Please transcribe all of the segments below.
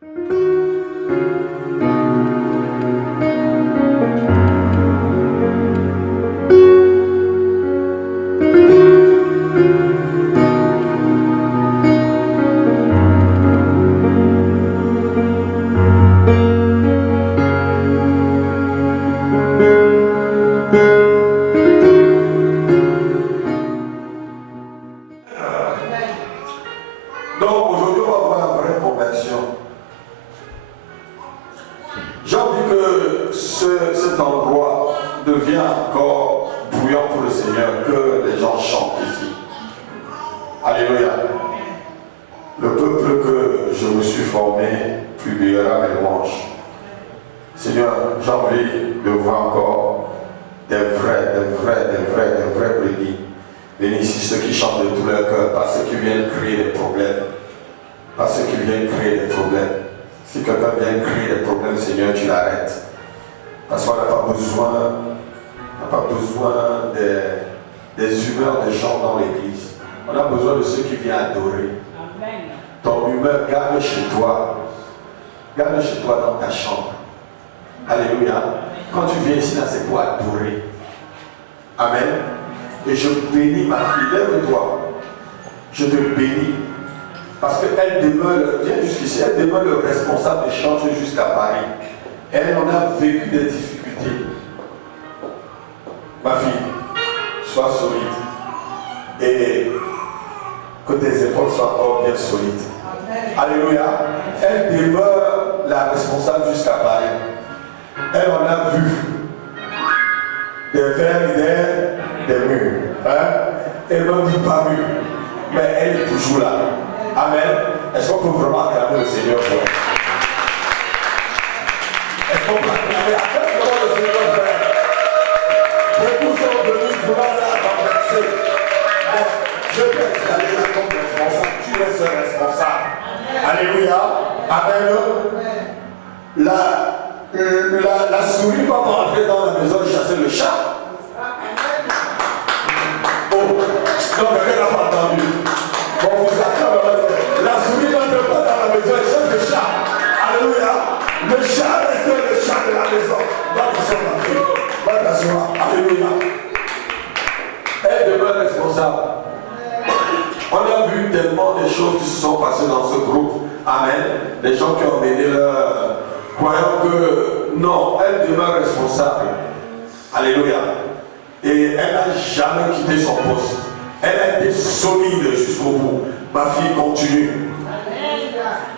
Donc aujourd'hui, on va voir la vraie conversion. J'ai envie que cet endroit devienne encore bruyant pour le Seigneur, que les gens chantent ici. Alléluia. Le peuple que je me suis formé publiera mes louanges. Seigneur, j'ai envie de voir encore des vrais brebis. Venez ici ceux qui chantent de tout leur cœur, pas ceux qui viennent créer des problèmes. Pas ceux qui viennent créer des problèmes. Si quelqu'un vient créer des problèmes, Seigneur, tu l'arrêtes. Parce qu'on n'a pas besoin des humeurs des gens dans l'église. On a besoin de ceux qui viennent adorer. Amen. Ton humeur, garde chez toi. Garde chez toi dans ta chambre. Alléluia. Quand tu viens ici, c'est pour adorer. Amen. Et je bénis ma fille. Lève-toi. Je te bénis. Parce qu'elle demeure, viens jusqu'ici, elle demeure le responsable des chantiers jusqu'à Paris. Elle en a vécu des difficultés. Ma fille, sois solide. Et que tes épaules soient encore bien solides. Alléluia. Elle demeure la responsable jusqu'à Paris. Elle en a vu des verres et des murs. Hein? Elle n'en dit pas murs. Mais elle est toujours là. Amen. Est-ce qu'on peut vraiment acclamer le Seigneur pour elle? Est-ce qu'on peut acclamer? Acclame le Seigneur pour elle. Beaucoup sont venus vouloir la renverser. Je vais installer la comme responsable. Tu es ce responsable. Alléluia. Amen. La souris va rentrer dans la maison et chasser le chat. Oh, donc elle n'a pas entendu. Bon, vous acclamez. La souris n'entre pas dans la maison et chasse le chat. Alléluia. Le chat reste le chat de la maison. Va t'asseoir, ma fille. Va t'asseoir. Alléluia. Elle demeure responsable. On a vu tellement de choses qui se sont passées dans ce groupe. Amen. Les gens qui ont mené leur... croyant que non, elle demeure responsable. Alléluia. Et elle n'a jamais quitté son poste. Elle a été solide jusqu'au bout. Ma fille, continue.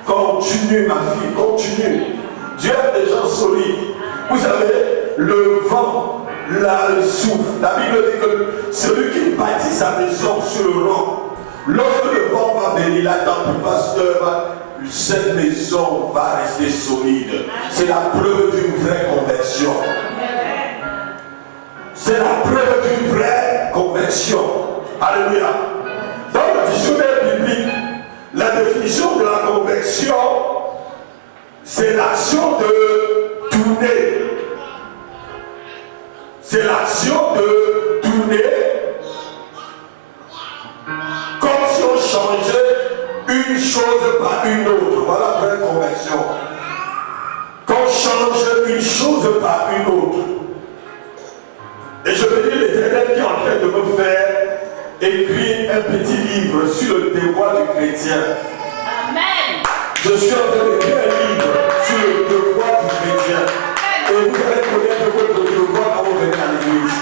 Continue, ma fille, continue. Dieu a des gens solides. Vous savez, le vent, le souffle. La Bible dit que celui qui bâtit sa maison sur le roc, lorsque le vent va venir, la tempête va, cette maison va rester solide. C'est la preuve d'une vraie conversion. C'est la preuve d'une vraie conversion. Alléluia. Dans le dictionnaire biblique, la définition de la conversion, c'est l'action de tourner. C'est l'action de tourner comme si on changeait une chose par une autre. Voilà la vraie conversion. Qu'on change une chose par une autre. Et je bénis l'Éternel qui est en train de me faire écrire un petit livre sur le devoir du chrétien. Amen. Je suis en train d'écrire un livre sur le devoir du chrétien. Et vous allez connaître votre devoir quand vous venez à l'église.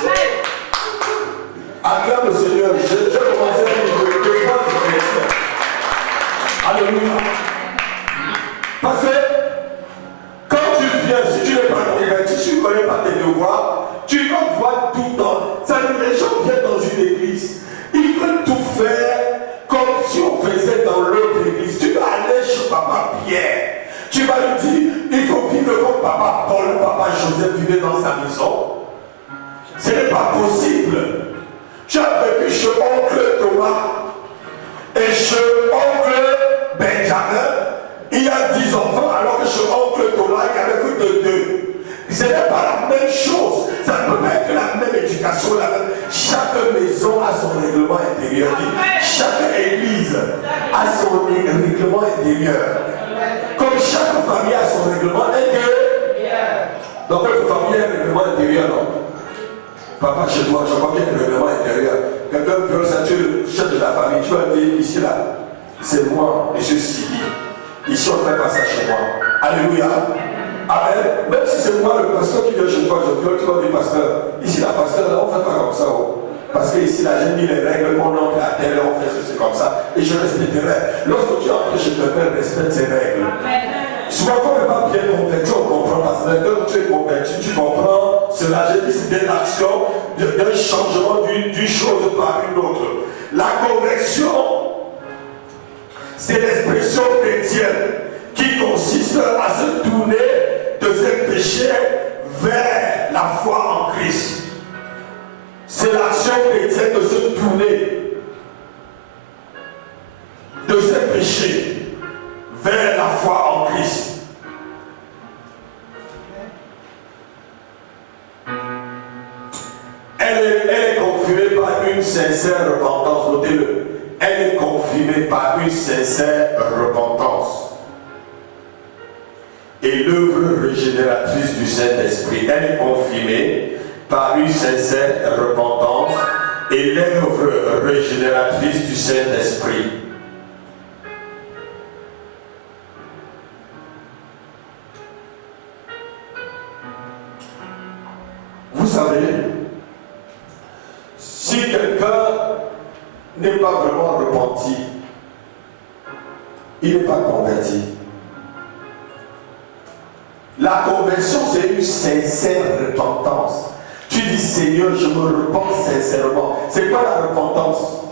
Acclame le Seigneur. Je vais commencer à dire le devoir du chrétien. Alléluia. Parce que quand tu viens, si tu n'es pas converti, si tu ne connais pas tes devoirs, tu vas voir tout le temps. Ça veut dire, les gens viennent dans une église, ils veulent tout faire comme si on faisait dans l'autre église. Tu vas aller chez Papa Pierre. Tu vas lui dire, il faut vivre comme Papa Paul, Papa Joseph vivait dans sa maison. Ce n'est pas possible. Tu as vécu chez oncle Thomas et chez oncle Benjamin. Il y a 10 enfants, alors que chez oncle Thomas, il n'y avait que de 2. Ce n'est pas la même chose. Ça ne peut pas être la même éducation. Chaque maison a son règlement intérieur. Chaque église a son règlement intérieur. Comme chaque règlement intérieur. Dans votre famille, il y a un règlement intérieur, non? Papa, chez toi, je crois qu'il y a un règlement intérieur. Quelqu'un peut ressentir le chef de la famille. Tu vas dire, ici, là, c'est moi, monsieur Sidi. Ici, on ne fait pas ça chez moi. Alléluia. Amen. Même si c'est moi, le pasteur qui vient chez toi, je viens, tu vas dire, pasteur, ici, la pasteur, là, on ne fait pas comme ça. Oh. Parce que ici, là, j'ai mis les règles, qu'on entre à terre, on fait ceci comme ça. Et je respecte les règles. Lorsque tu entres chez ton père, respecte ses règles. Souvent, quand on n'est pas bien converti, on comprend. Parce que quand tu es converti, tu comprends cela. J'ai dit, c'est une action, d'un changement d'une chose par une autre. La conversion, c'est l'expression chrétienne qui consiste à se tourner de ses péchés vers la foi en Christ. C'est l'action chrétienne de se tourner de ses péchés vers la foi en Christ. Elle est confirmée par une sincère repentance. Notez-le. Elle est confirmée par une sincère repentance. Et l'œuvre régénératrice du Saint-Esprit, elle est confirmée par une sincère repentance et l'œuvre régénératrice du Saint-Esprit. Vous savez, si quelqu'un n'est pas vraiment repenti, il n'est pas converti. La conversion, c'est une sincère repentance. Tu dis, Seigneur, je me repens sincèrement. C'est quoi la repentance?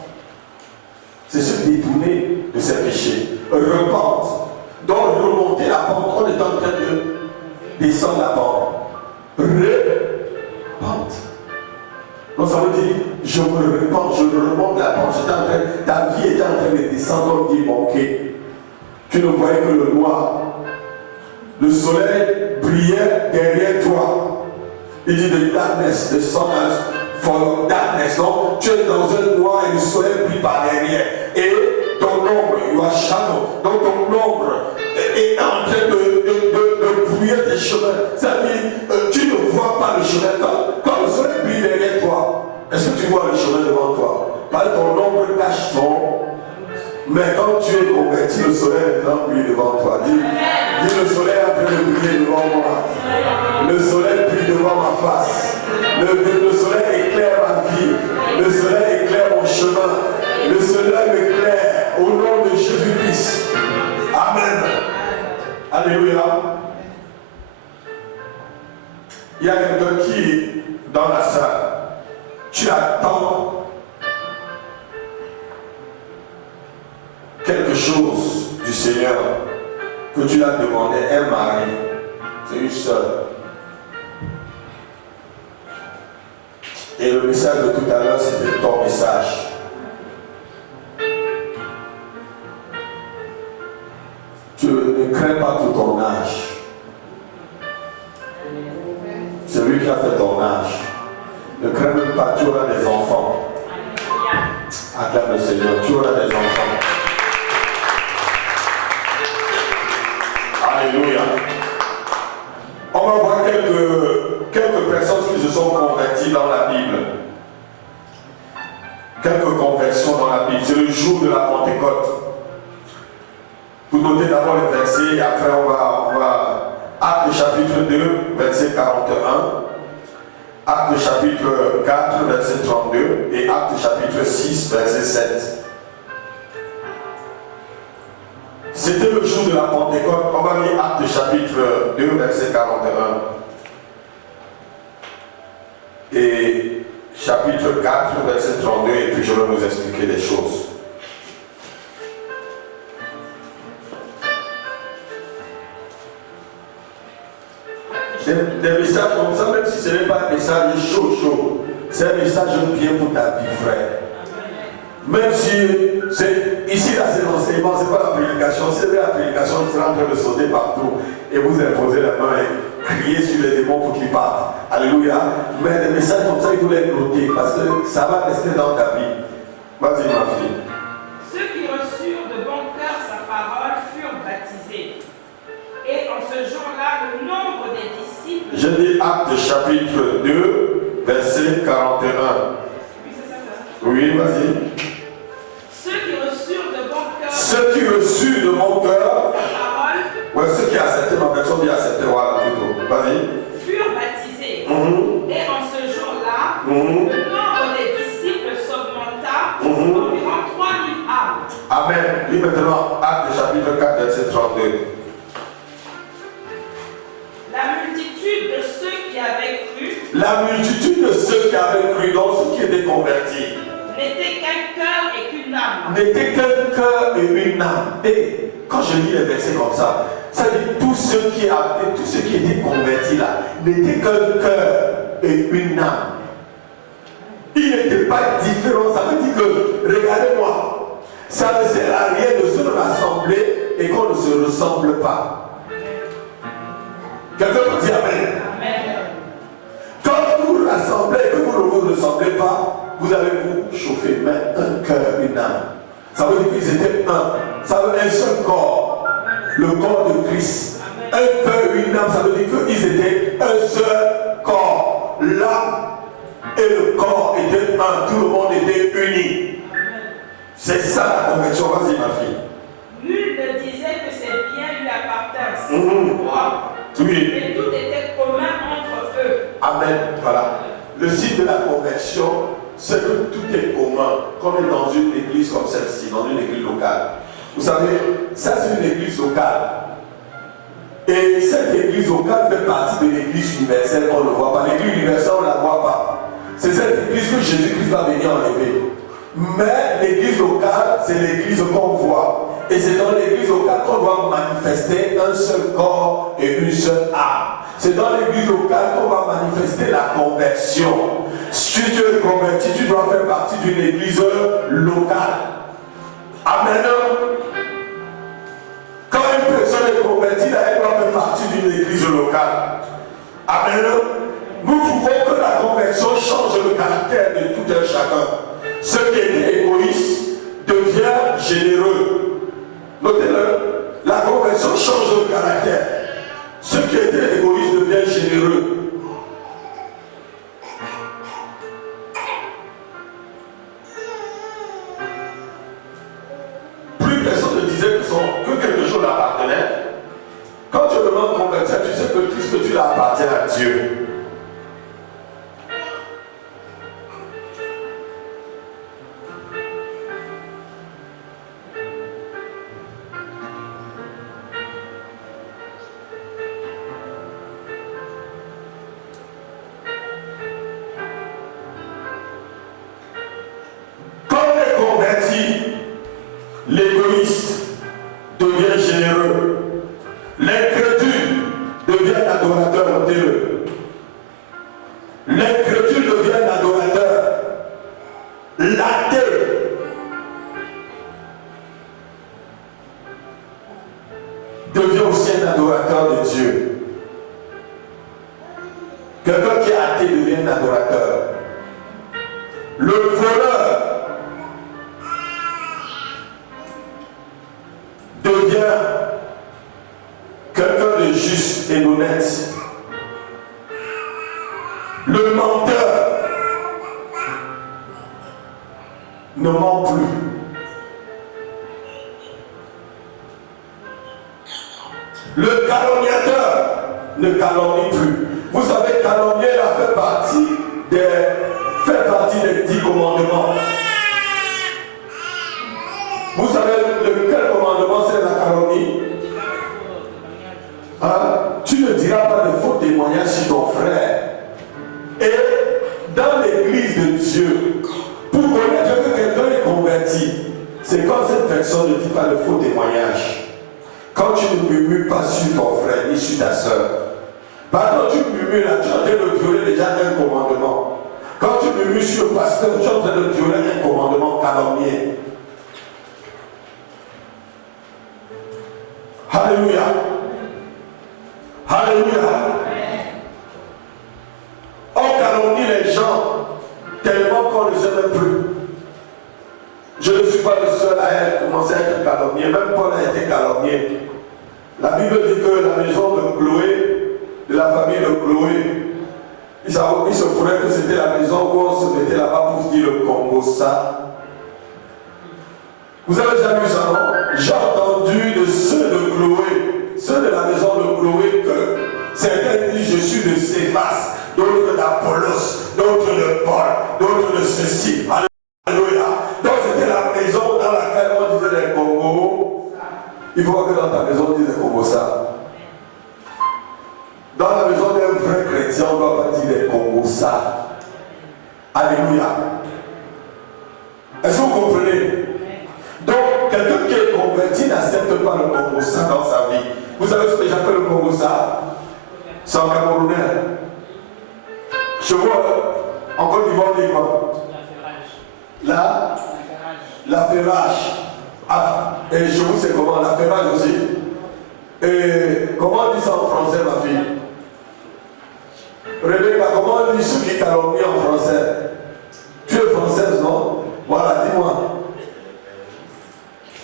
C'est se détourner de ses péchés. Repente. Donc, remonter la pente. On est en train de descendre la pente. Repente. Donc, ça veut dire, je me repens, je remonte la pente. Ta vie était en train de descendre, on dit, ok. Tu ne voyais que le noir. Le soleil brillait derrière toi. Il dit de darkness, the sun has for darkness. Donc tu es dans un noir et le soleil brille par derrière. Et ton ombre, your shadow, donc ton ombre est en train de brouiller tes chemins. Ça veut dire, tu ne vois pas le chemin. Quand le soleil brille derrière toi, est-ce que tu vois le chemin devant toi? Parce que ton ombre cache ton. Mais quand tu es converti, le soleil est brille devant toi. Dis, le soleil est en train de briller devant moi. Le soleil brille devant ma face. Le soleil éclaire ma vie. Le soleil éclaire mon chemin. Le soleil m'éclaire au nom de Jésus-Christ. Amen. Alléluia. Il y a quelqu'un qui est dans la salle. Tu attends quelque chose du Seigneur que tu l'as demandé, un mari, c'est une sœur. Et le message de tout à l'heure, c'était ton message. Tu ne crains pas tout ton âge. C'est lui qui a fait ton âge. Ne crains même pas, tu auras des enfants. Acclame le Seigneur, tu auras des enfants. Alléluia. On va voir quelques personnes qui se sont converties dans la Bible. Quelques conversions dans la Bible. C'est le jour de la Pentecôte. Vous notez d'abord les versets et après on va Actes chapitre 2, verset 41. Actes chapitre 4, verset 32 et Actes chapitre 6, verset 7. C'était le jour de la Pentecôte. On va lire Actes chapitre 2, verset 41. Et chapitre 4, verset 32, et puis je vais vous expliquer des choses. Des messages comme ça, même si ce n'est pas un message chaud, c'est un message bien pour ta vie, frère. Même si ici là c'est l'enseignement, c'est pas la prédication. Si c'est la prédication, tu seras en train de sauter partout et vous imposer la main et crier sur les démons pour qu'ils partent. Alléluia. Mais des messages comme ça, il faut les noter parce que ça va rester dans ta vie. Vas-y ma fille. Ceux qui reçurent de bon cœur sa parole furent baptisés. Et en ce jour-là, le nombre des disciples. Je dis Actes chapitre 2, verset 41. Oui, vas-y. Ceux qui reçurent de bon cœur. Ceux qui reçurent de bon cœur. Parole. Ouais, ceux qui acceptaient ma version dit accepter, voilà plutôt. Vas-y. Furent baptisés. Et en ce jour-là, le nombre des disciples s'augmenta d'environ 3000 âmes. Amen. Lis maintenant Actes chapitre 4, verset 32. La multitude de ceux qui avaient cru. La multitude de ceux qui avaient cru, donc ceux qui étaient convertis. N'était qu'un cœur et qu'une âme. N'était qu'un cœur et une âme. Et quand je lis les versets comme ça dit tous ceux qui étaient convertis là, n'étaient qu'un cœur et une âme. Ils n'étaient pas différents. Ça veut dire que, regardez-moi, ça ne sert à rien de se rassembler et qu'on ne se ressemble pas. Quelqu'un peut dire Amen. Amen. Quand vous vous rassemblez et que vous ne vous ressemblez pas, vous allez vous chauffer, mais un cœur, une âme. Ça veut dire qu'ils étaient un. Ça veut dire un seul corps. Le corps de Christ. Un cœur, une âme, ça veut dire qu'ils étaient un seul corps. L'âme et le corps étaient un. Tout le monde était uni. C'est ça la conversion. Vas-y, ma fille. Nul ne disait que ses biens lui appartiennent. Oui. Mais tout était commun entre eux. Amen. Voilà. Le signe de la conversion, c'est que tout est commun. Quand on est dans une église comme celle-ci, dans une église locale. Vous savez, ça c'est une église locale. Et cette église locale fait partie de l'église universelle, on ne le voit pas. L'église universelle, on ne la voit pas. C'est cette église que Jésus-Christ va venir enlever. Mais l'église locale, c'est l'église qu'on voit. Et c'est dans l'église locale qu'on doit manifester un seul corps et une seule âme. C'est dans l'église locale qu'on va manifester la conversion. Si tu es converti, tu dois faire partie d'une église locale. Amen. Quand une personne est convertie, elle doit faire partie d'une église locale. Amen. Nous trouvons que la conversion change le caractère de tout un chacun. Ce qui était égoïste devient généreux. Notez-le, la conversion change le caractère. Ce qui était égoïste devient généreux. Plus personne ne disait que quelque chose l'appartenait. Quand tu demandes convertir, tu sais que tout ce que tu appartient à Dieu. L'égoïste devient généreux. L'incrédule devient adorateur. Notez-le. L'incrédule devient adorateur. L'athée devient aussi un adorateur de Dieu. Quelqu'un qui est athée devient un adorateur. Le voleur devient quelqu'un de juste et d'honnête. Le menteur ne ment plus. Le calomniateur ne calomnie plus. Vous savez, calomnier fait partie des 10 commandements. Vous savez lequel commandement c'est la calomnie? Hein? Tu ne diras pas de faux témoignages sur ton frère. Et dans l'église de Dieu, pour connaître que quelqu'un est converti, c'est quand cette personne ne dit pas de faux témoignages. Quand tu ne murmures pas sur ton frère ni sur ta soeur. Par contre, tu murmures là, tu es en train de violer déjà un commandement. Quand tu murmures sur le pasteur, tu es en train de violer un commandement calomnier. Alléluia. Alléluia. On calomnie les gens tellement qu'on ne sait même plus. Je ne suis pas le seul à commencer à être calomnié. Même Paul a été calomnié. La Bible dit que la maison de Chloé, de la famille de Chloé, il se pourrait que c'était la maison où on se mettait là-bas pour dire le Congo ça. Vous avez déjà vu ça, non? J'ai entendu de ceux de Chloé, ceux de la maison de Chloé, que certains disent je suis de Céphas, d'autres d'Apollos, d'autres de Paul, d'autres de ceci. Alléluia. Donc c'était la maison dans laquelle on disait les Congos. Il faut que dans ta maison on dise les Congos ça. Dans la maison d'un vrai chrétien, on ne doit pas dire les Congos ça. Alléluia. Est-ce que vous comprenez? Donc, quelqu'un qui est converti n'accepte pas le Congo ça dans sa vie. Vous savez ce que j'appelle le Congo ça? C'est en camerounais. Je vois, en Côte d'Ivoire, on dit quoi? L'affairage. Ah, et chez vous, c'est comment? L'affairage aussi. Et comment on dit ça en français, ma fille? Rebecca, comment on dit ceux qui calomnient en français? Tu es française, non? Voilà, dis-moi.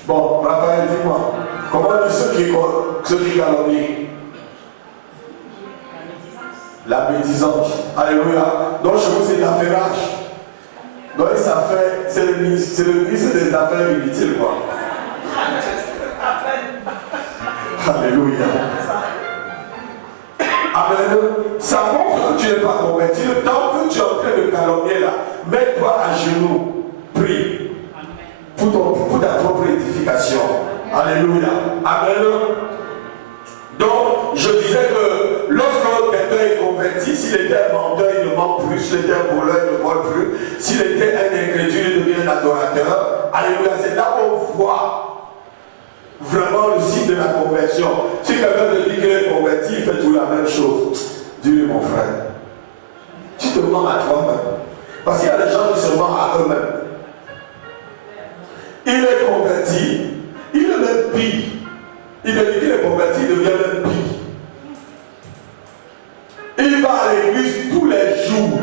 Bon, Raphaël, dis-moi. Comment on dit ceux qui calomnient? La médisance. Alléluia. Donc chez vous, c'est l'affairage. Donc ça fait, c'est le ministre des Affaires inutiles, quoi. Alléluia. Amen. Ça montre que tu n'es pas converti. Le temps que tu es en train de calomnier là, mets-toi à genoux, prie pour ta propre édification. Alléluia. Amen. Donc, je disais que lorsque quelqu'un est converti, s'il était un menteur, il ne ment plus. S'il était un voleur, il ne vole plus. S'il était un incrédule, il devient un adorateur. Alléluia. C'est là où on voit vraiment le signe de la conversion. Si quelqu'un te dit qu'il est converti, il fait toujours la même chose. Dis-lui, mon frère, tu te mens à toi-même. Parce qu'il y a des gens qui se mentent à eux-mêmes. Il est converti, il est même pire. Il te dit qu'il est converti, il devient même pire. Il va à l'église tous les jours.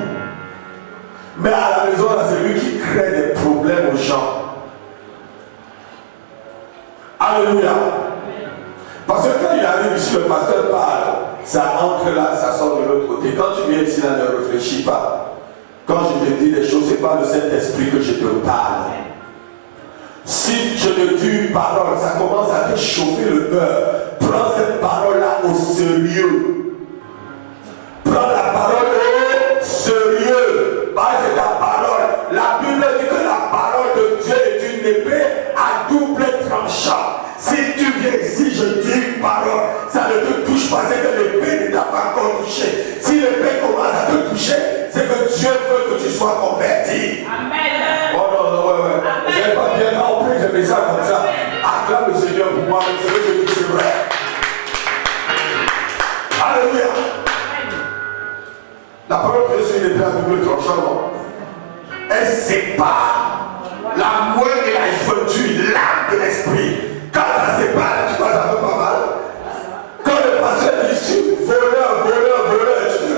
Mais à la maison, là, c'est lui qui crée des problèmes aux gens. Alléluia. Parce que quand il arrive ici, le pasteur parle, ça entre là, ça sort de l'autre côté. Quand tu viens ici, là, ne réfléchis pas. Quand je te dis des choses, ce n'est pas le Saint-Esprit que je te parle. Si je te dis une parole, ça commence à te chauffer le cœur. Prends cette parole-là au sérieux. Prends la parole au sérieux. Parce que ta parole, la Bible dit que la parole de Dieu est une épée à double tranchant. Si tu viens ici, je dis une parole, ça ne te touche pas, c'est que l'épée ne t'a pas encore touché. Si l'épée commence à te toucher, c'est que Dieu veut que tu sois converti. Amen. Oh non, non, ouais. C'est pas bien, quand on prie, je mets ça comme ça. Acclame le Seigneur pour moi, c'est vrai que je dis c'est vrai. Alléluia. La parole de Dieu, c'est une épée à double tranchant. Elle sépare la moelle et la jointure, l'âme de l'esprit. Quand ça sépare, tu vois, ça fait pas mal. Quand le pasteur dit voleur,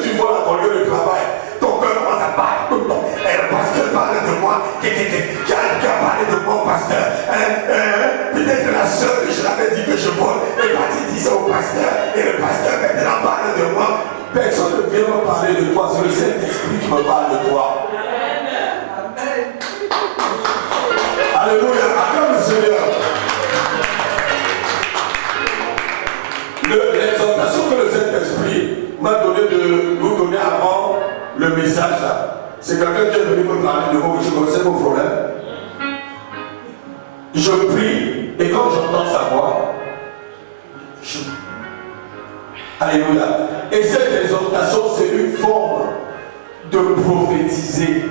tu vois dans ton lieu de travail, ton cœur commence à battre tout le temps. Et le pasteur parle de moi, qui a parlé de moi, pasteur. Peut-être la soeur que je l'avais dit que je vole, est partie dire ça au pasteur. Et le pasteur maintenant parle de moi. Personne ne vient me parler de toi, c'est le Saint-Esprit qui me parle de toi. Alléluia, acclame le Seigneur. L'exhortation que le Saint-Esprit m'a donné de vous donner avant le message là, c'est quelqu'un qui est venu me parler de vous, je connaissais vos problèmes. Je prie et quand j'entends sa voix, Alléluia. Et cette exhortation, c'est une forme de prophétiser.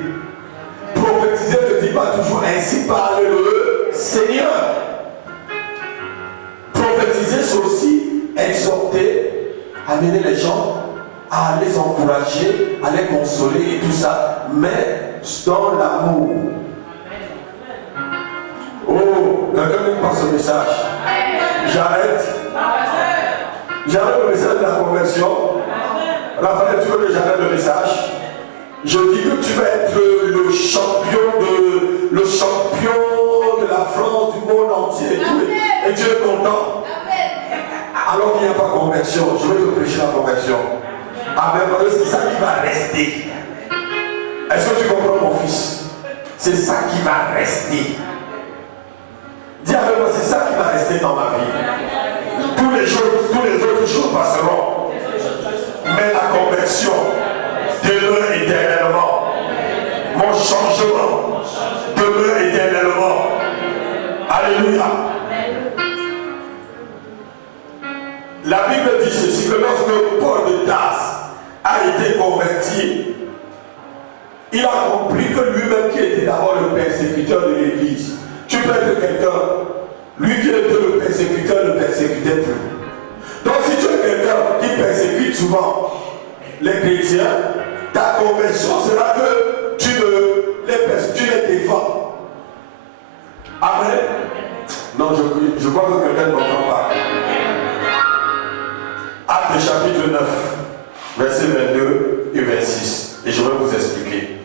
Prophétiser ne dit pas toujours ainsi parle le Seigneur. Prophétiser, c'est aussi exhorter, amener les gens à les encourager, à les consoler et tout ça, mais dans l'amour. Oh, quelqu'un me passe ce message. J'arrête. J'arrête le message de la conversion. Raphaël, tu veux que j'arrête le message? Je dis que tu vas être le champion de la France, du monde entier. Et Dieu est content. alors qu'il n'y a pas de conversion. Je vais te prêcher la conversion. Amen. Parce que c'est ça qui va rester. Est-ce que tu comprends, mon fils? C'est ça qui va rester. Dis avec moi, c'est ça qui va rester dans ma vie. Tous les autres choses passeront. Mais la conversion demeure éternellement. Mon changement demeure éternellement. Alléluia. La Bible dit ceci, que lorsque Paul de Tarse a été converti, il a compris que lui-même qui était d'abord le persécuteur de l'Église, tu peux être quelqu'un, lui qui était le persécuteur ne persécutait plus. Donc si tu es quelqu'un qui persécute souvent les chrétiens, ta conversion sera que tu les défends. Amen. Non, je crois que quelqu'un ne comprend pas. Actes chapitre 9, versets 22 et 26. Et je vais vous expliquer.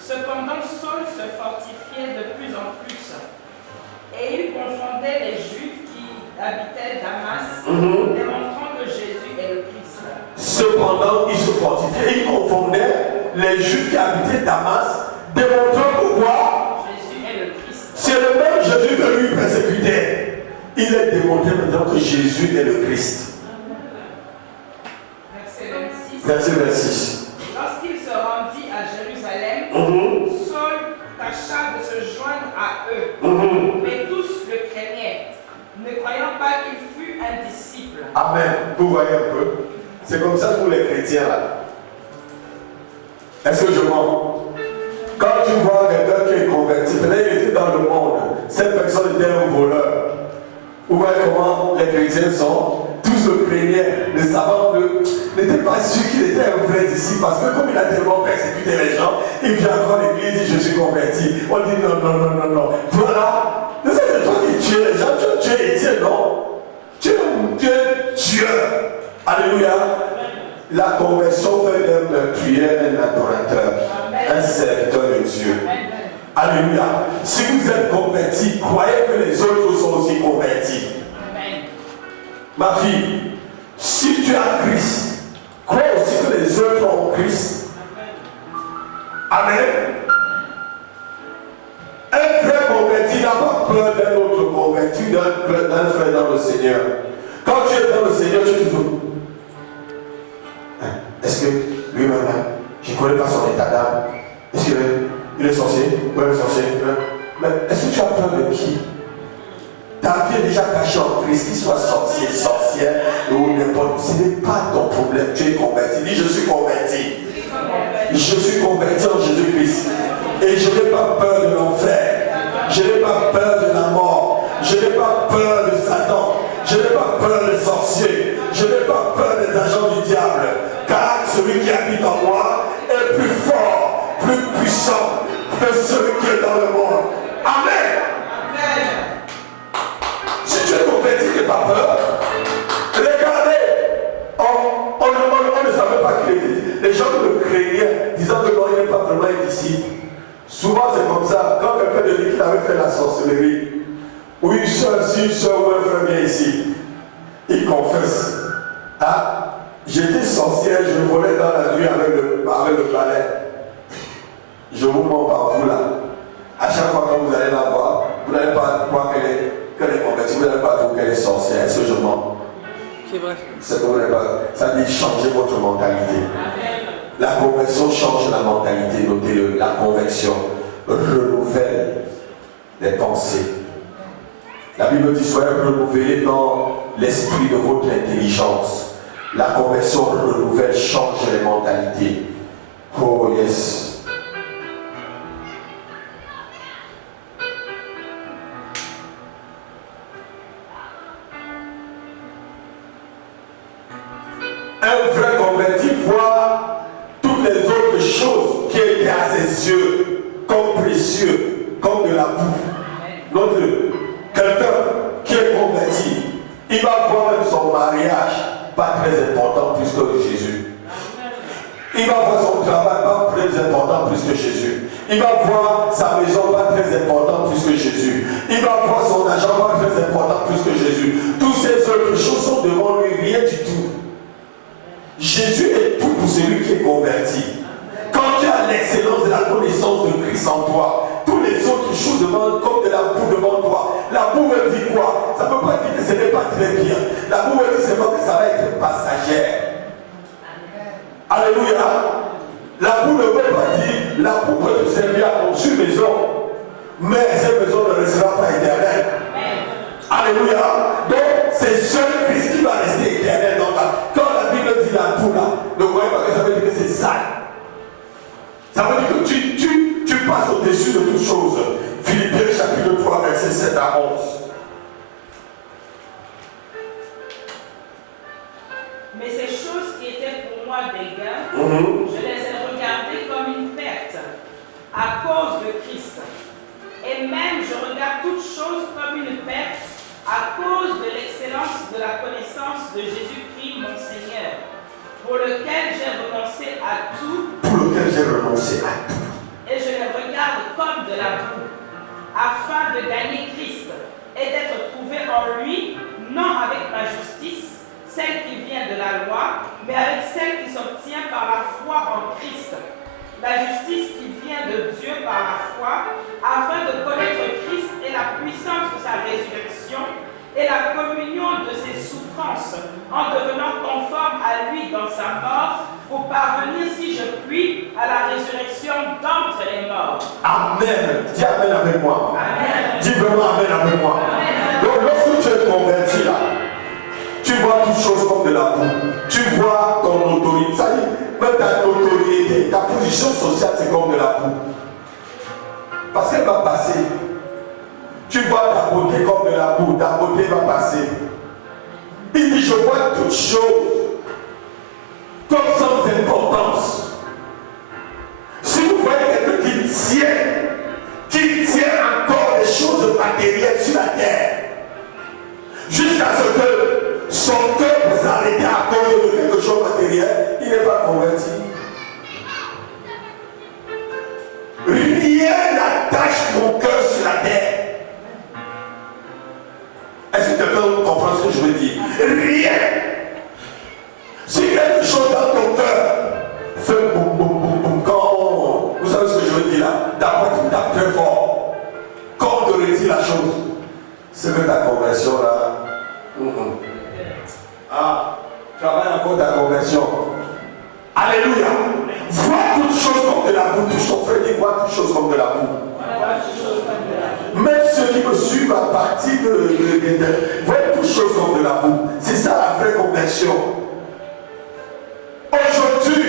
Cependant, Saul se fortifiait de plus en plus, et il confondait les Juifs qui habitaient Damas, démontrant que Jésus est le Christ. Cependant, il se fortifiait, il confondait les Juifs qui habitaient Damas, démontrant que quoi? Jésus est le Christ. C'est le même Jésus que lui persécutait. Il est démontré maintenant que Jésus est le Christ. Verset 26. Verset 26. Lorsqu'il se rendit à Jérusalem, Saul tâcha de se joindre à eux, mais tous le craignaient, ne croyant pas qu'il fût un disciple. Amen. Vous voyez un peu? C'est comme ça pour les chrétiens là. Est-ce que je mens? Quand tu vois quelqu'un qui est converti, là il était dans le monde, cette personne était un voleur. Vous voyez comment les chrétiens sont? Tous le craignaient, ne savant que n'était pas sûr qu'il était un vrai disciple, parce que comme il a tellement persécuté les gens, il vient encore à l'église et dit je suis converti. On dit non, non, non, non, non. Voilà. C'est toi qui tues les gens, tu es Étienne, non? Tu es tueur. Alléluia. La conversion fait d'un meurtrier un adorateur, un serviteur de Dieu. Alléluia. Si vous êtes converti, croyez que les autres sont aussi convertis. Ma fille, si tu as Christ, crois aussi que les autres ont Christ. Amen. Un frère converti n'a pas peur d'un autre converti, d'un frère dans le Seigneur. Quand tu es dans le Seigneur, tu te dis, est-ce que lui-même, je ne connais pas son état d'âme. Est-ce qu'il est sorcier? Oui, il est sorcier. Mais est-ce que tu as peur de qui? Ta vie est déjà cachée en Christ, qu'il soit sorcier, sorcière, ou n'importe. Ce n'est pas ton problème. Tu es converti. Dis, je suis converti. Je suis converti en Jésus-Christ. Et je n'ai pas peur de l'enfer. Je n'ai pas peur de la mort. Je n'ai pas peur de Satan. Je n'ai pas peur des sorciers. Je n'ai pas peur des agents du diable. Car celui qui habite en moi est plus fort, plus puissant que celui qui est dans le monde. Amen. Si tu es converti, tu n'as pas peur. Regardez, on ne savait pas qui il était. Les gens le craignaient, disant que non, il n'est pas vraiment ici. Souvent c'est comme ça, quand quelqu'un de dit qu'il avait fait la sorcellerie, ou une soeur, si une soeur ou un frère vient ici, il confesse. Ah, j'étais sorcière, je volais dans la nuit avec le balai. Je vous mens par vous là. À chaque fois que vous allez la voir, vous n'allez pas croire qu'elle est convertie, vous n'allez pas trouver qu'elle est sorcière. Est-ce que je mens? C'est vrai. Ça dit changer votre mentalité. La conversion change la mentalité, notez-le. La conversion renouvelle les pensées. La Bible dit soyez renouvelés dans l'esprit de votre intelligence. La conversion renouvelle, change les mentalités. Oh yes. Un vrai converti voit toutes les autres choses qui étaient à ses yeux comme précieux, comme de la boue. Notre quelqu'un qui est converti, il va voir même son mariage pas très important plus que Jésus. Il va voir son travail pas très important plus que Jésus. Il va voir sa maison pas très important plus que Jésus. Il va voir son argent pas très important plus que Jésus. Toutes ces autres choses sont devant lui, rien du tout. Jésus est tout pour celui qui est converti. Quand tu as l'excellence de la connaissance de Christ en toi, tous les autres choses devant, comme de la boue devant toi. La boue veut dire quoi? Ça ne veut pas dire que ce n'est pas très bien. La boue veut dire seulement que ça va être passagère. Alléluia. La boue ne veut pas dire, la boue peut te servir à construire une maison, mais cette maison ne restera pas éternelle. Alléluia. Donc c'est seul Christ qui va rester éternel dans ta. Quand la Bible dit la boue là, ne croyez pas que ça veut dire que c'est sale. Ça veut dire que tu passes au-dessus de toutes choses. Philippiens chapitre 3, verset 7 à 11. Mais ces choses qui étaient pour moi des gains, je les ai regardées comme une perte à cause de Christ. Et même je regarde toutes choses comme une perte à cause de l'excellence de la connaissance de Jésus-Christ mon Seigneur, pour lequel j'ai renoncé à tout. Et je les regarde comme de la boue, afin de gagner Christ et d'être trouvé en lui, non avec ma justice, celle qui vient de la loi, mais avec celle qui s'obtient par la foi en Christ. La justice qui vient de Dieu par la foi, afin de connaître Christ et la puissance de sa résurrection et la communion de ses souffrances, en devenant conforme à lui dans sa mort, pour parvenir, si je puis, à la résurrection d'entre les morts. Amen. Dis Amen avec moi. Amen. Dis vraiment Amen avec moi. Amen. Donc lorsque tu es converti là, tu vois toutes choses comme de la boue. Tu vois ton autorité. Ça dit, même ta notoriété, ta position sociale, c'est comme de la boue. Parce qu'elle va passer. Tu vois ta beauté comme de la boue. Ta beauté va passer. Il dit, je vois toutes choses comme sans importance. Si vous voyez quelqu'un qui tient encore les choses matérielles sur la terre, jusqu'à ce que son cœur peut s'arrêter à cause de quelque chose de matériel, il n'est pas converti. Rien n'attache mon cœur sur la terre. Est-ce que quelqu'un comprend ce que je veux dire? Rien. Si quelque chose dans ton cœur fait boum boum boum boum, quand vous savez ce que je veux dire là, ta poitrine tape très fort, quand on te retire la chose, c'est que ta conversion là. Ah, travaille encore ta conversion. Alléluia. Vois toutes choses comme de la boue. Touche ton frère, dis vois toutes choses comme de la boue. Même ceux qui me suivent à partir de voient toutes choses comme de la boue. C'est ça la vraie conversion. Aujourd'hui,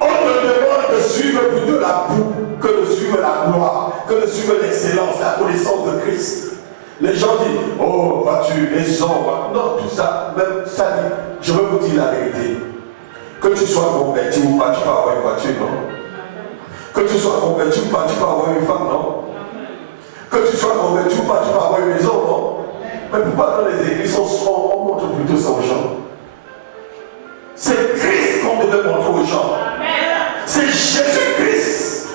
on me demande de suivre plutôt la boue que de suivre la gloire, que de suivre l'excellence, la connaissance de Christ. Les gens disent, oh, voiture, maison, non, tout ça, même ça dit, je veux vous dire la vérité. Que tu sois converti ou pas, tu peux avoir une voiture, non? Que tu sois converti ou pas, tu peux avoir une femme, non? Que tu sois converti ou pas, tu peux avoir une maison, non? Mais pourquoi dans les églises, on montre plutôt ça aux gens? C'est Christ qu'on devait montrer aux gens. C'est Jésus-Christ.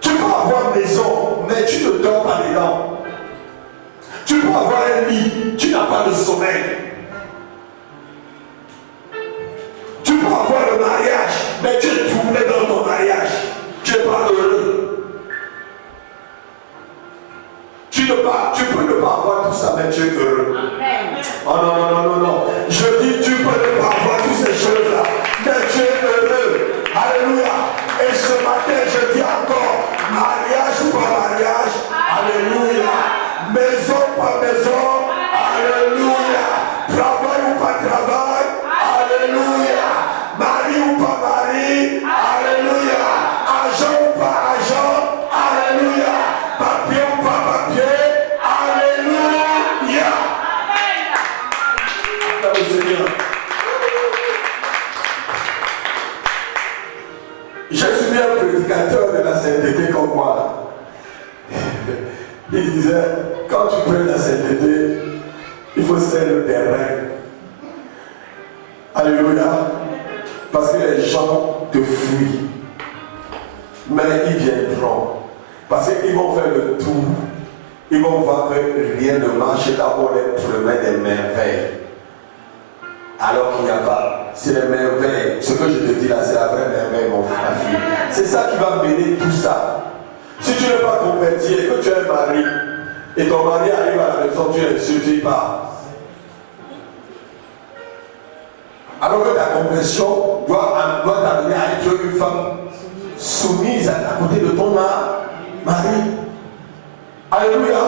Tu peux avoir une maison, mais tu ne dors pas dedans. Tu peux avoir un lit, tu n'as pas de sommeil. Tu peux avoir le mariage, mais tu es troublé dans ton mariage. Tu n'es pas heureux. Tu peux ne pas avoir tout ça, mais tu es heureux. Oh non, non, non, non, non. Je dis, tu peux ne pas avoir toutes ces choses-là, mais tu es heureux. Alléluia. Et ce matin, je dis encore, mariage ou pas mariage, alléluia. Maison ou pas maison, alléluia. Travail ou pas travail, alléluia. Mari ou pas mari, alléluia. Agent ou pas agent, alléluia. Papier ou pas papier, alléluia. Amen. Seigneur. Je suis un prédicateur de la sainteté comme moi. Il disait, quand tu prends la sainteté, il faut serrer le terrain. Alléluia. Parce que les gens te fuient. Mais ils viendront. Parce qu'ils vont faire le tour. Ils vont voir que rien ne marche là où on les promet des merveilles. Alors qu'il n'y a pas. C'est les merveilles. Ce que je te dis là, c'est la vraie merveille, mon frère. C'est ça qui va mener tout ça. Si tu n'es pas converti et que tu es un mari, et ton mari arrive à la maison, tu n'insultes pas. Alors que ta conversion doit t'amener à être une femme soumise à côté de ton mari. Alléluia.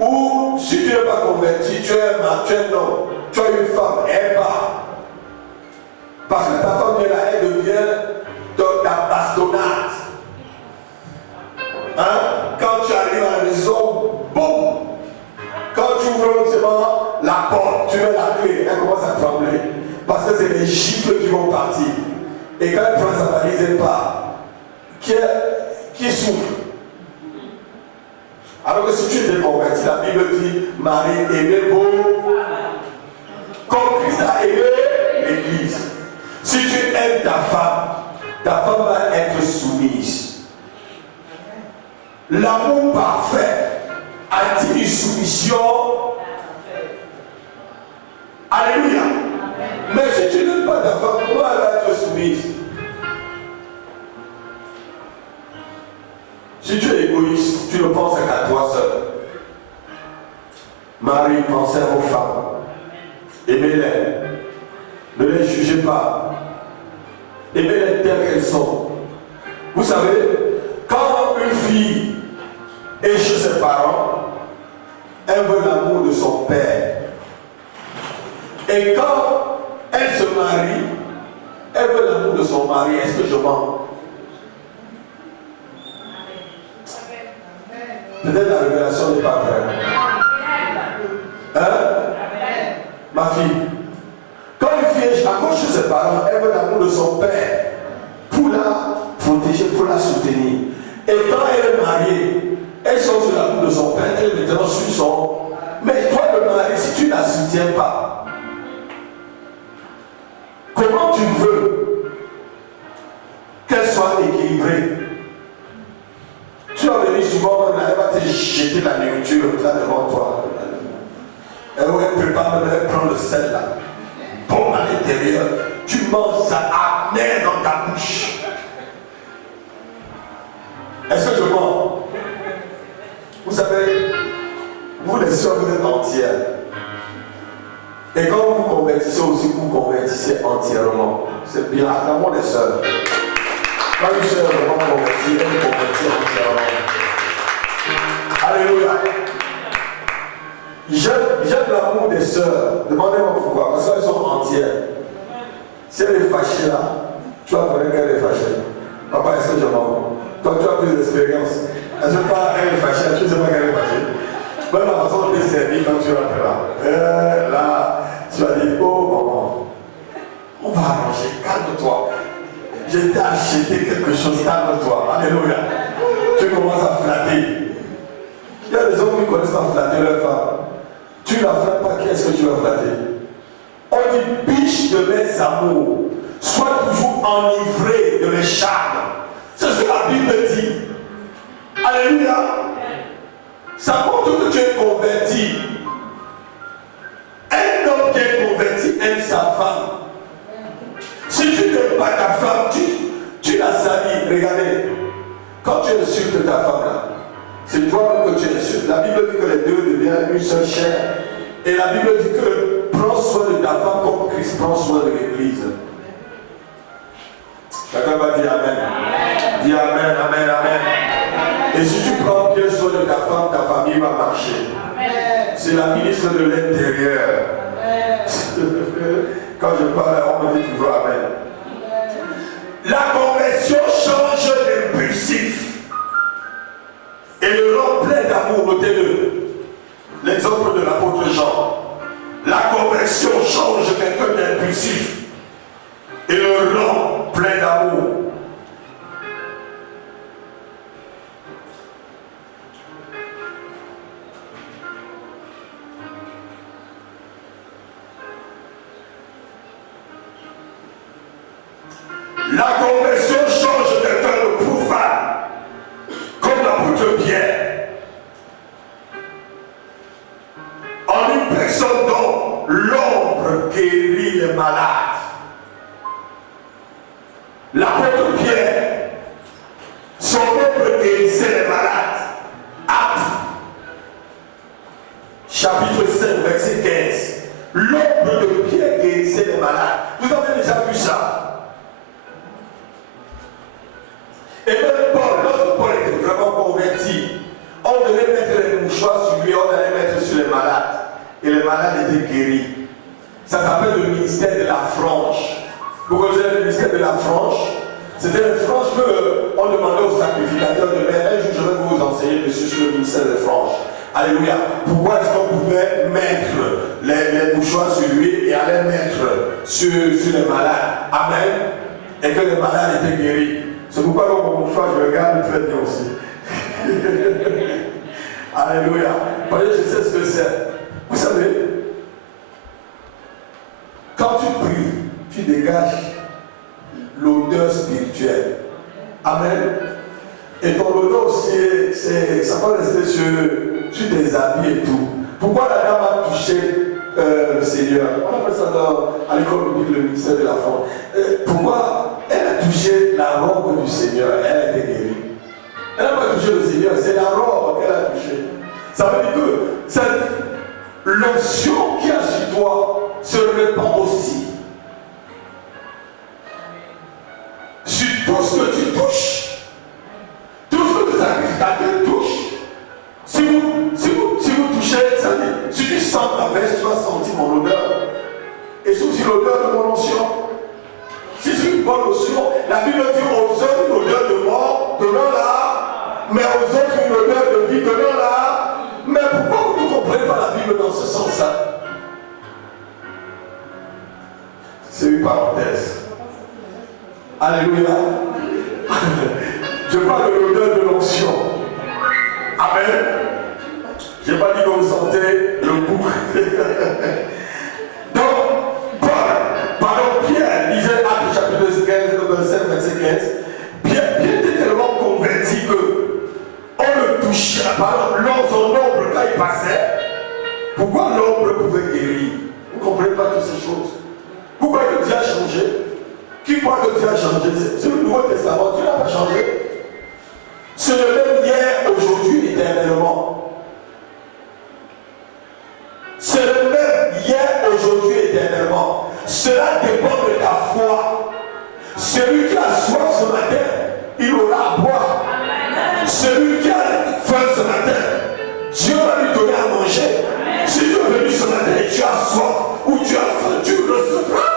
Ou si tu n'es pas converti, tu es un homme, tu es une femme, elle part. Parce que ta femme est là, elle devient ta bastonnade. Hein? Quand tu arrives à la maison, boum! Quand tu ouvres seulement la porte, tu mets la clé, elle commence à trembler. Parce que c'est les gifles qui vont partir. Et quand elle prend sa valise, elle part. Qui souffre? Alors que si tu es converti, la Bible dit, Marie, aimez-vous comme Christ a aimé l'Église. Si tu aimes ta femme va être soumise. L'amour parfait a-t-il une soumission? Alléluia. Mais si tu n'aimes pas ta femme, comment elle va être soumise? Si tu es égoïste, tu ne penses qu'à toi seul. Marie, pensez à vos femmes. Aimez-les. Ne les jugez pas. Aimez-les telles qu'elles sont. Vous savez, quand une fille est chez ses parents, elle veut l'amour de son père. Et quand elle se marie, elle veut l'amour de son mari. Est-ce que je mens? Peut-être la révélation n'est pas vraie. Hein? Ma fille. Quand une fille est accroche chez ses parents, elle veut l'amour de son père pour la protéger, pour la soutenir. Et quand elle est mariée, elle sort sur l'amour de son père, elle est maintenant sur son. Mais toi, le mari, si tu ne la soutiens pas, comment tu veux qu'elle soit équilibrée? Tu vas venir souvent, elle va te jeter la nourriture là devant toi. Elle prépare, elle prend le sel là. Bon, à l'intérieur, tu manges ça amer dans ta bouche. Est-ce que je mens? Vous savez, vous les soeurs, vous êtes entières. Et quand vous convertissez aussi, vous convertissez entièrement. C'est bien, acclamons les soeurs. Quand une soeur est vraiment convertie, elle convertit entièrement. Alléluia. J'aime l'amour des soeurs. Demandez-moi pourquoi. Parce qu'elles sont entières. Si elle est fâchée là, tu vas connaître qu'elle est fâchée. Papa, est-ce que je mens? Toi, tu as plus d'expérience. Est-ce que elle est fâchée? Tu ne sais pas qu'elle est fâchée. Même la façon de te servir quand tu rentres là. Là, tu vas dire, oh maman, on va arranger, calme-toi. Je t'ai acheté quelque chose, calme-toi. Alléluia. Tu commences à flatter. Il y a des hommes qui ne connaissent pas flatter leur femme. Tu ne la flattes pas, qu'est-ce que tu vas flatter? On dit, biche de mes amours, sois toujours enivré de mes charmes. C'est ce que la Bible dit. Alléluia. Ça montre que tu es converti. Un homme qui est converti aime sa femme. Si tu n'aimes pas ta femme, tu la salis. Regardez, quand tu insultes ta femme là, c'est toi-même que tu insultes. La Bible dit que les deux deviennent une seule chair. Et la Bible dit que prends soin de ta femme comme Christ prend soin de l'Église. Quelqu'un va dire Amen. Dis Amen, Amen, Amen. Et si tu prends bien soin de ta femme, ta famille va marcher. C'est la ministre de l'Intérieur. Quand je parle, on me dit toujours Amen. La conversion change d'impulsif. Et le rend plein d'amour, notez-le. L'exemple de l'apôtre Jean. La conversion change quelqu'un d'impulsif. Et le rend plein d'amour. La conversion change quelqu'un de profane, comme l'apôtre Pierre, en une personne dont l'ombre guérit les malades. L'apôtre Pierre, son ombre guérissait les malades. Actes, chapitre 5, verset 15. L'ombre de Pierre guérissait les malades. Vous avez déjà vu ça? Et même Paul, lorsque Paul était vraiment converti, on devait mettre les mouchoirs sur lui, on allait mettre sur les malades. Et les malades étaient guéris. Ça s'appelle le ministère de la frange. Vous connaissez le ministère de la frange? C'était une frange qu'on demandait aux sacrificateurs de mettre. Un jour, je vais vous enseigner dessus sur le ministère de frange. Alléluia. Pourquoi est-ce qu'on pouvait mettre les mouchoirs sur lui et aller mettre sur les malades? Amen. Et que les malades étaient guéris. C'est pourquoi que mon mouchoir, je le garde très bien aussi. Alléluia. Parce que je sais ce que c'est. Vous savez, quand tu pries, tu dégages l'odeur spirituelle. Amen. Et ton odeur aussi, ça peut rester sur tes habits et tout. Pourquoi la dame a touché le Seigneur? On appelle ça à l'école biblique le ministère de la France. Pourquoi elle a touché la robe du Seigneur? Elle a été guérie. Elle n'a pas touché le Seigneur, c'est la robe qu'elle a touché. Ça veut dire que l'onction qui a sur toi se répand aussi sur tout ce que tu touches. Tout ce que le sacrificateur touche. Si vous touchez, ça dit, si tu sens ta veste, tu vas sentir mon odeur. Et c'est l'odeur de mon onction. Si c'est une bonne onction, la Bible dit aux autres une odeur de mort, donnons-la. Mais aux autres une odeur de vie, donnons-la. Mais pourquoi vous ne comprenez pas la Bible dans ce sens-là? C'est une parenthèse. Alléluia. Je parle de l'odeur de l'onction. Amen. Je n'ai pas dit que vous sentez le goût. Donc, Pierre disait Actes chapitre 15, verset 15. Pierre était tellement converti que on le touchait. Par exemple, son ombre, quand il passait, pourquoi l'ombre pouvait guérir? Vous ne comprenez pas toutes ces choses. Pourquoi que Dieu a changé? Qui croit que Dieu a changé? C'est le Nouveau Testament, Dieu n'a pas changé. C'est le même hier, aujourd'hui, éternellement. C'est le même hier, aujourd'hui, éternellement. Cela dépend de ta foi. Celui qui a soif ce matin, il aura à boire. Celui qui a faim ce matin, Dieu va lui donner à manger. Si tu es venu ce matin et tu as soif ou tu as faim, tu le recevras.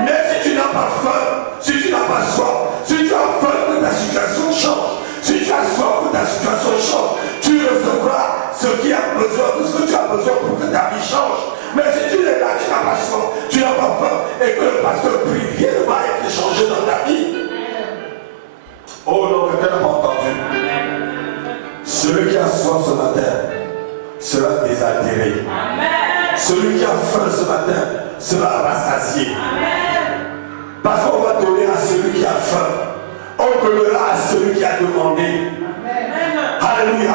Mais si tu n'as pas faim, si tu n'as pas soif, si tu as faim que ta situation change, si tu as soif que ta situation change, tu recevras ce qui a besoin, tout ce que tu as besoin pour que ta vie change. Mais si tu es là, tu n'as pas soif, tu n'as pas faim, et que le pasteur prie, rien ne va être changé dans ta vie. Oh non, quelqu'un n'a pas entendu. Celui qui a soif ce matin sera désaltéré. Celui qui a faim ce matin sera rassasié. Parce qu'on va donner à celui qui a faim. On donnera à celui qui a demandé. Alléluia.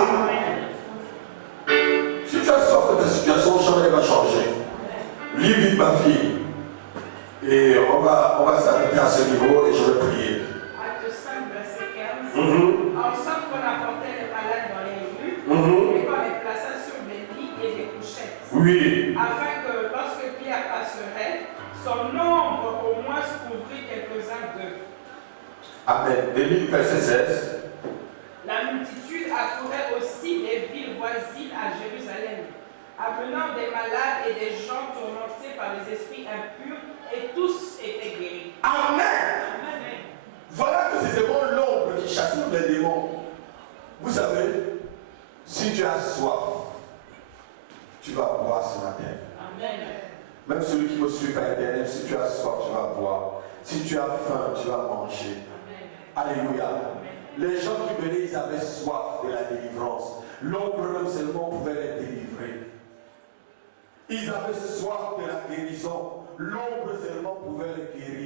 Si tu as soif de ta situation, elle va changer. Lis vite ma fille. Et on va s'arrêter à ce niveau et je vais prier. Acte 5, verset 15. En sorte qu'on apportait les malades dans les rues et qu'on les plaça sur des lits et des couchettes. Oui. Afin que lorsque Pierre passerait, son ombre au moins couvrit quelques-uns d'eux. Amen. Élie, verset 16. La multitude accourait aussi des villes voisines à Jérusalem, amenant des malades et des gens tourmentés par les esprits impurs, et tous étaient guéris. Amen. Amen. Voilà que c'est bon l'ombre qui chasse les démons. Vous savez, si tu as soif, tu vas boire ce matin. Amen. Même celui qui me suit par Internet, si tu as soif, tu vas boire. Si tu as faim, tu vas manger. Amen. Alléluia. Amen. Les gens qui venaient, ils avaient soif de la délivrance. L'ombre même seulement pouvait les délivrer. Ils avaient soif de la guérison. L'ombre seulement pouvait les guérir.